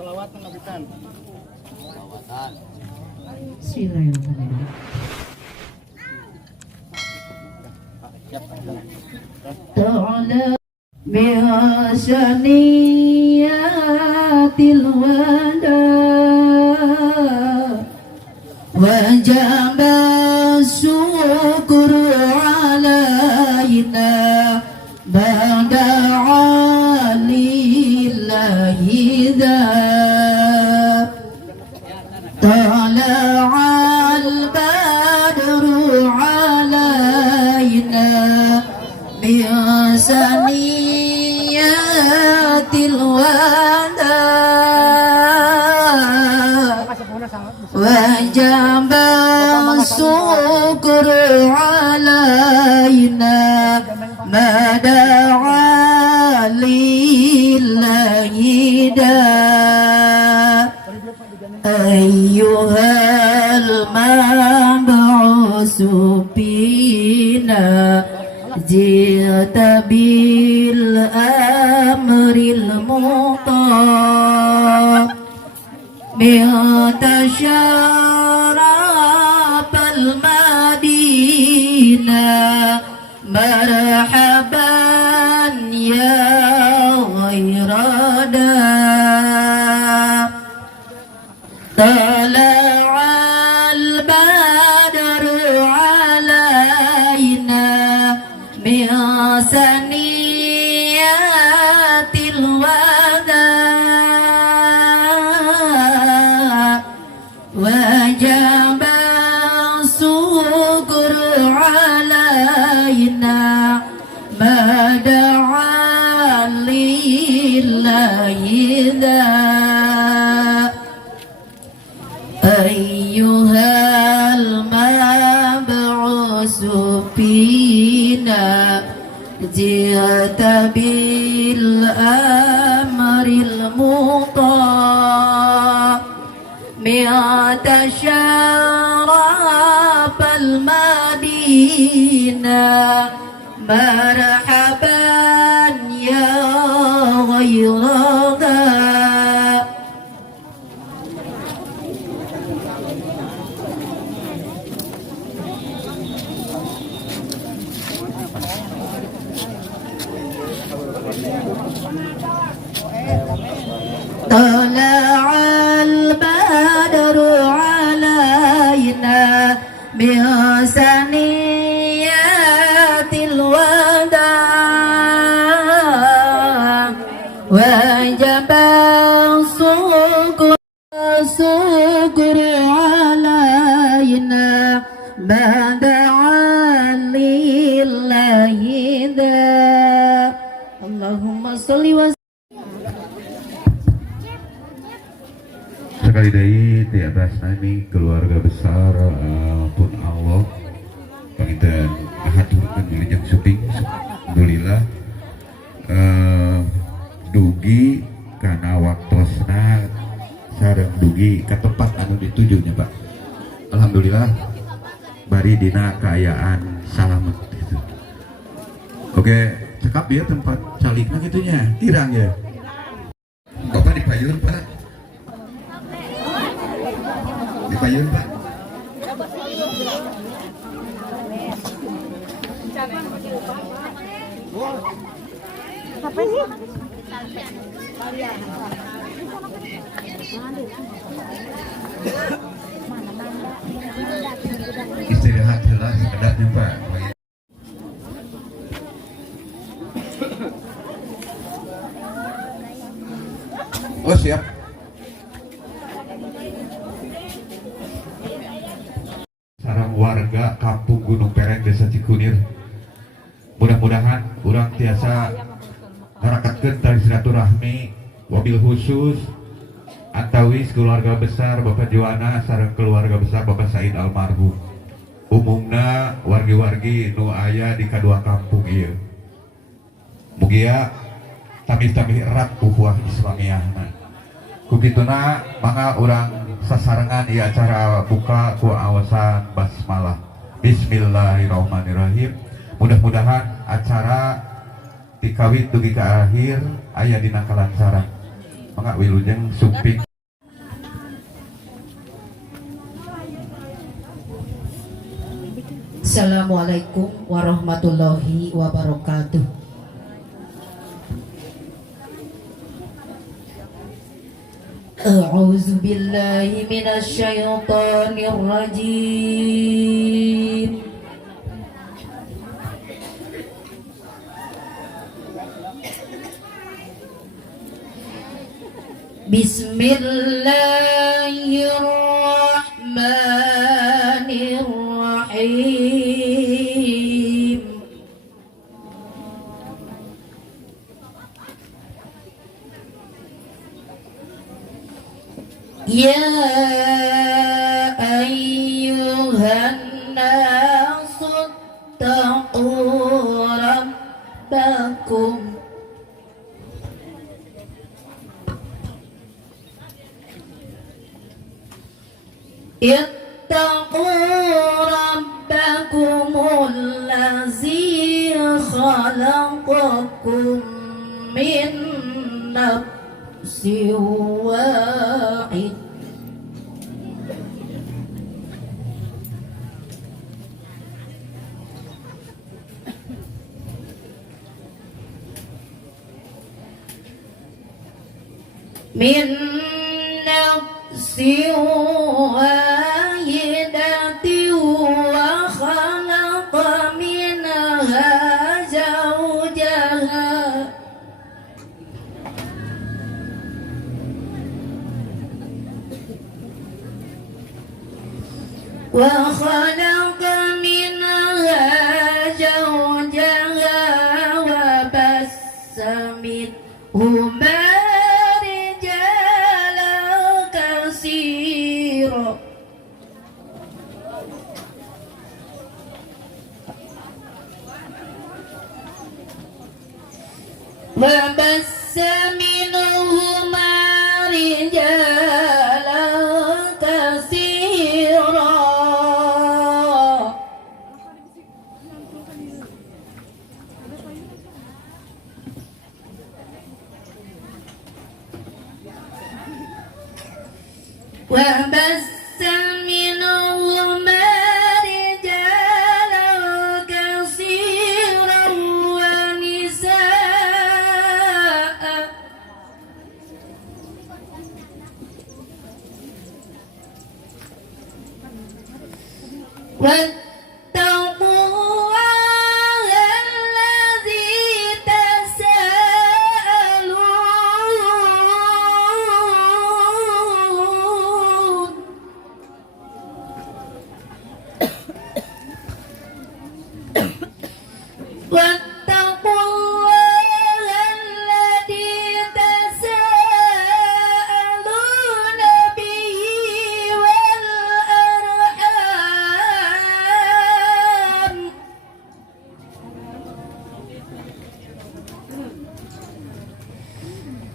Sholawat pengabitan. Bismillahirrahmanirrahim. Ta'ala bi'asaniyatil wada wajaba syukur alaina ba'da alillahi dha tala'al badru alaina bi'asaniyatil wada wajaba syukur alaina mada'a lillahi da ayyuhal mab'usu bina jita bil amril muta' bi'ta syarabal madinah marhaban ya ghairada tala'al badru alaina bi'asaniyatil wada wajaba syukur alaina mada'a lillahi dha ayyuhal mab'usu bina jita bil amril muta' mi'ata syarabal madinah marhaban ya ghairada tala'al badru alaina bi'asaniyatil wada wajaba syukur alaina mada'a lillahi dha Allahumma sholli wa sekali deui di atas nami keluarga besar pun Allah panginten haturkeun wilujeng suping alhamdulillah dugi kana waktosna sareng dugi ka tempat anu ditujunya Pak alhamdulillah bari dina kaayaan salamet gitu. Oke cekap ya tempat calikna gitunya tirang ya Bapak dipayun Pak dipayun Pak apa sih? Istirahat jelas adatnya Pak. Oh siap. Sarang warga Kampung Gunung Pereng Desa Cikunir. Mudah-mudahan urang tiasa ngarakatkeun tali silaturahmi wabil khusus antawis keluarga besar Bapak Juwana sareng keluarga besar Bapak Said almarhum. Umumna wargi-wargi nu aya di kadua kampung ieu. Mugia tamih-tamih erat ukhuwah Islamiyahna. Kukituna mangga urang sasarengan ieu acara buka ku awasan basmalah. Bismillahirrahmanirrahim. Mudah-mudahan acara dikawit dugi ke akhir aya dina kalancaran. Mangga wilujeng suping. Assalamualaikum warahmatullahi wabarakatuh. A'udzu billahi minasy syaithanir rajim. Bismillahirrahmanirrahim. Ya ayyuhan nasu taqu rabbakum ittaqu rabbakumul ladzi khalaqakum min nafsin wahid min nafsin wahidatin wa khalaqa minha zawjaha wa khalaqa minha zawjaha wa bassa minhuma وبث منهما رجالا كثيرا وبث منهما رجالا كثيرا ونساء واتقوا الله الذي تساءلون واتقوا الله الذي تساءلون به والأرحام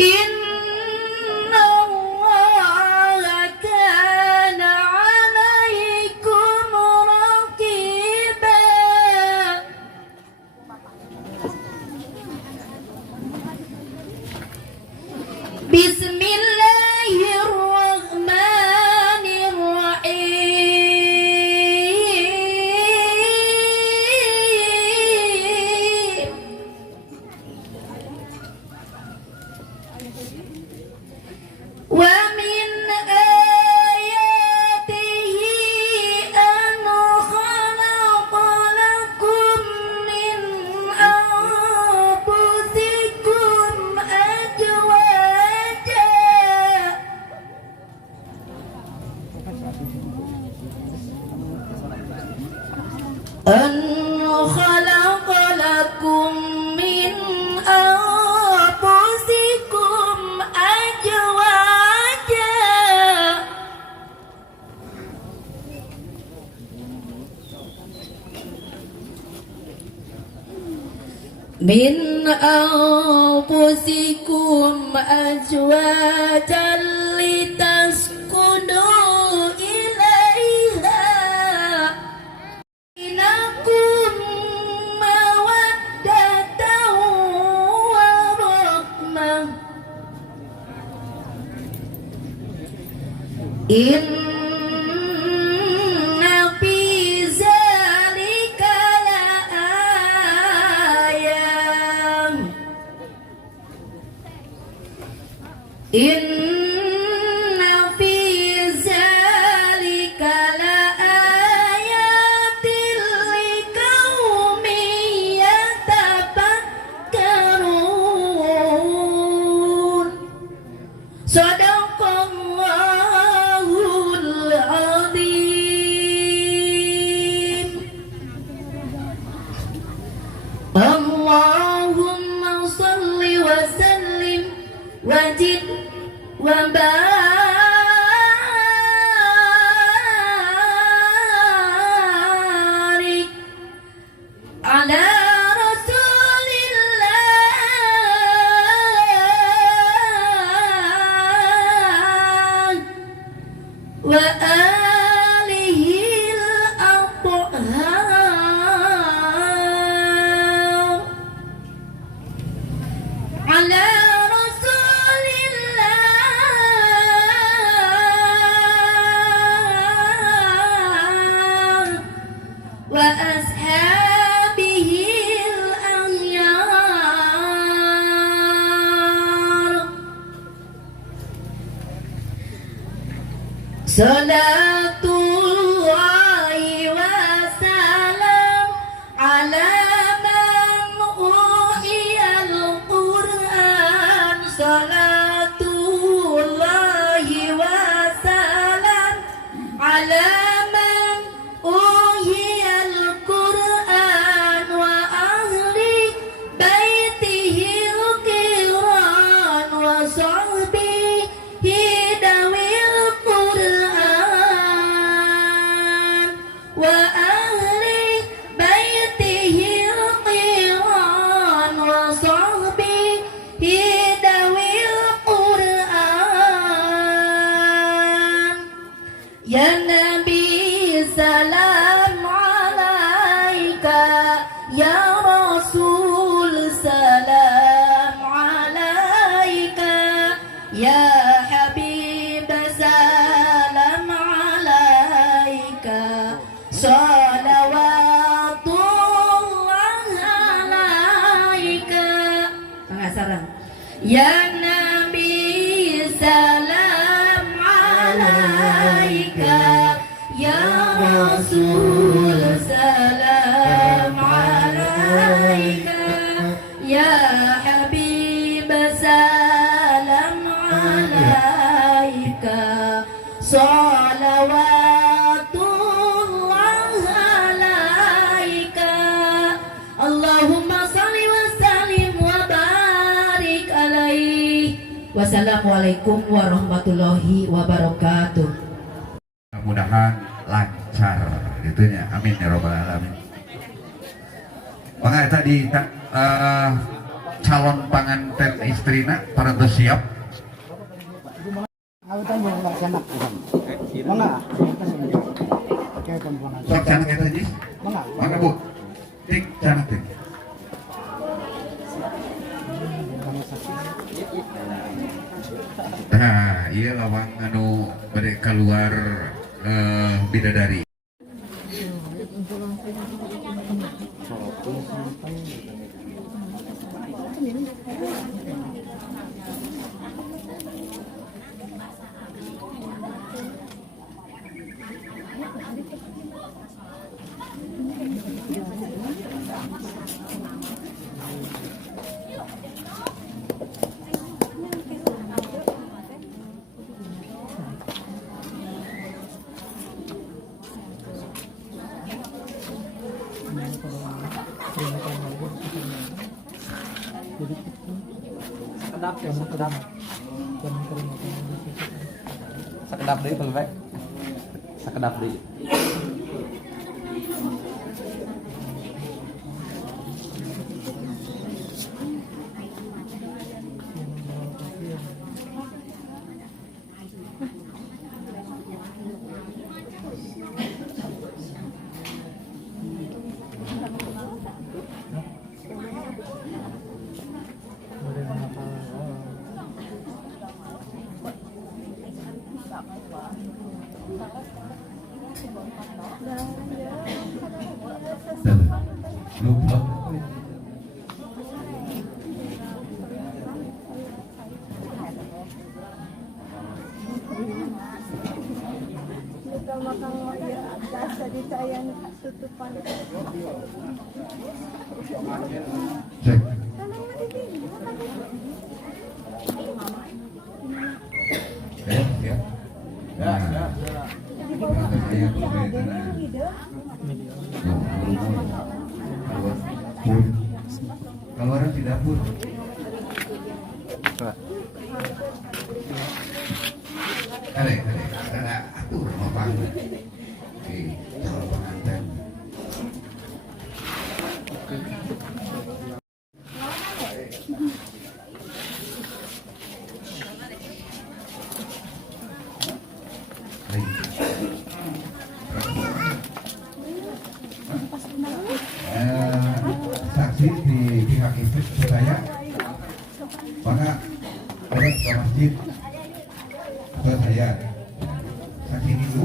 إن الله كان عليكم رقيبا Bismillahirrahmanirrahim. Wa min ayatihi an khalaqa lakum min anfusikum azwaja an khalaqa lakum min anfusikum azwaja min anfusikum azwajan litaskunu ilaiha inakum mawaddatan wa rahmah Inna fi zalika laayah. Inna fi zalika laayatin liqaumin yatafakkarun. Shadaqallahul azim. Allahumma shalli wa sallim wajid wa barik ala Rasulillah wa alihil athhar ala Rasulillah wa ashabihil akhyar. Salatullahi wa salam ala man uhiyal Qur'an. Salatullahi wa salam ala man uhiyal Qur'an wa ahli baitihil kiram wa sahbihi dawil Qur'an wa ahli baitihil kiram wa sahbihi dawil Qur'an. Ya Nabi salam alaika, ya Rasul salam alaika, ya Habib salam alaika, salawatullah alaika. Pengasaran. Ya Nabi salam alaika, ya Rasul salam alaika, ya Habib salam alaika, salawatullah alaika. Allahumma salli wa sallim wa barik alaih. Wassalamualaikum warahmatullahi wabarakatuh. Mudah-mudahan lancar gitunya, amin ya robbal alamin. Makanya tadi calon pengantin istrina parantos siap. Sok canak eta ji. Mana Bu? Tik canak tik. Nah, iya lawang anu bade keluar bidadari. Sekedap deui kalau baik. Sekedap deui. Lupa. Kita makan ya biasa ditayan tutupan. Cek. Ya. Ya, ya. Kalau orang di dapur. Kale, ada atur mau di calon pengantin. Saksi di pihak itu saya maka ada ke masjid ke saya saksi itu